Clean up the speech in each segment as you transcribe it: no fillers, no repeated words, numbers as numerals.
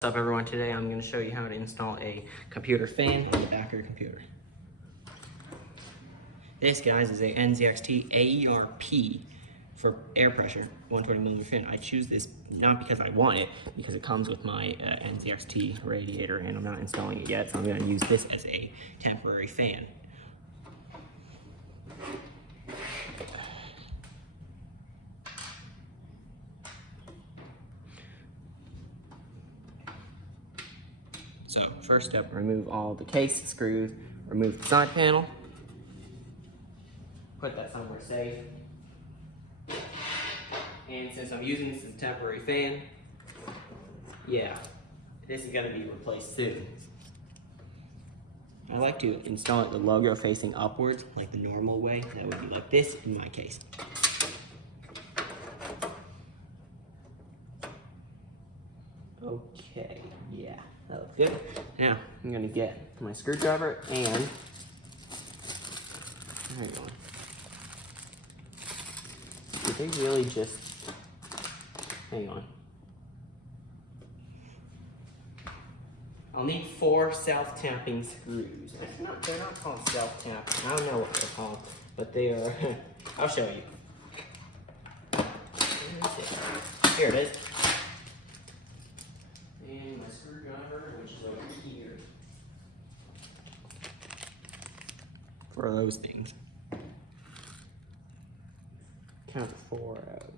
What's up everyone, today I'm going to show you how to install a computer fan on the back of your computer. This, guys, is a NZXT AERP for air pressure 120mm fan. I choose this not because I want it, because it comes with my NZXT radiator and I'm not installing it yet, so I'm going to use this as a temporary fan. So, first step, remove all the case screws, remove the side panel, put that somewhere safe. And since I'm using this as a temporary fan, yeah, this is gonna be replaced soon. I like to install it the logo facing upwards, like the normal way. That would be like this in my case. Okay, yeah, that looks good. Now, I'm gonna get my screwdriver and, there you go. Did they really just, hang on. I'll need 4 self-tamping screws. They're not called self-tapping. I don't know what they're called, but they are, I'll show you. Here it is. And my screwdriver, which is over here. For those things. Count 4 out.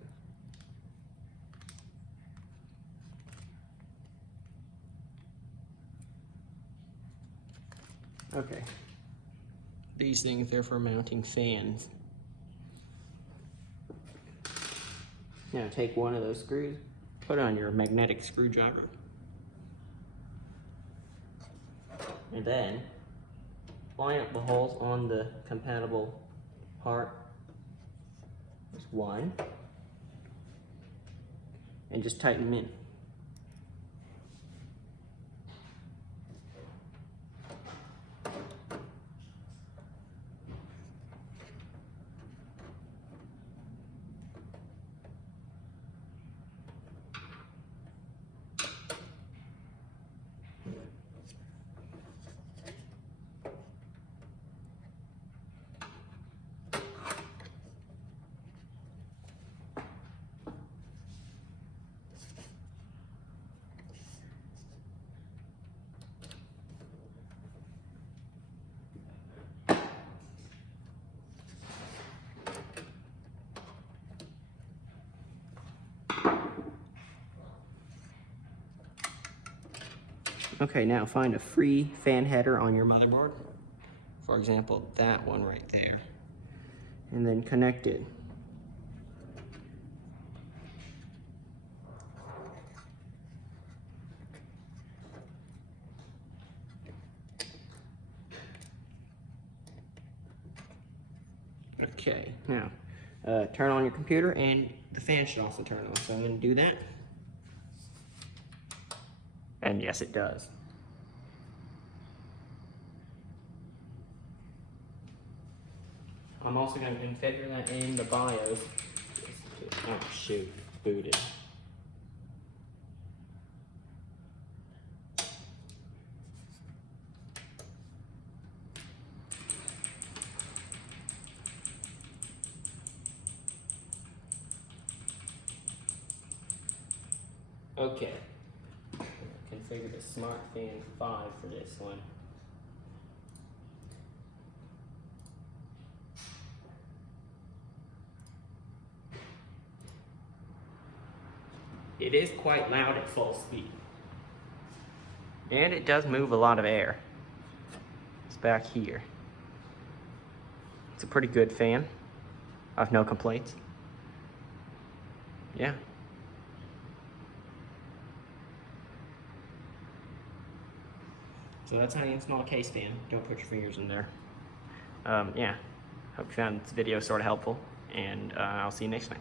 Okay. These things, they're for mounting fans. Now take one of those screws, put it on your magnetic screwdriver. And then line up the holes on the compatible part. There's one. And just tighten them in. Okay, now find a free fan header on your motherboard. For example, that one right there. And then connect it. Okay, now turn on your computer and the fan should also turn on. So I'm going to do that. And yes, it does. I'm also going to configure that in the BIOS. Oh shoot, booted. Okay. Configure the Smart Fan 5 for this one. It is quite loud at full speed. And it does move a lot of air. It's back here. It's a pretty good fan. I have no complaints. Yeah. So that's how you install a case fan. Don't put your fingers in there. Yeah, hope you found this video sort of helpful, and I'll see you next time.